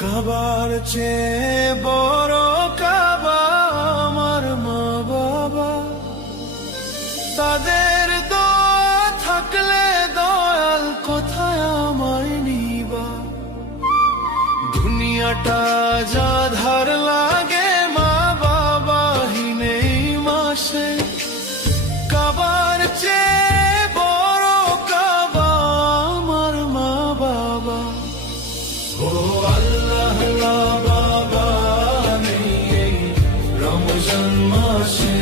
কাবার চেয়ে বড় কাবা আমার মা বাবা, তাদের দোয়া থাকলে দয়াল কোথায় আমায় নিবা। দুনিয়াটা যা ধার লাগে মা বাবাহীন এই মাসে, কাবার চেয়ে বড় কাবা আমার মা বাবা। ও আল্লাহ বাবা নেই এই রমজান মাসে।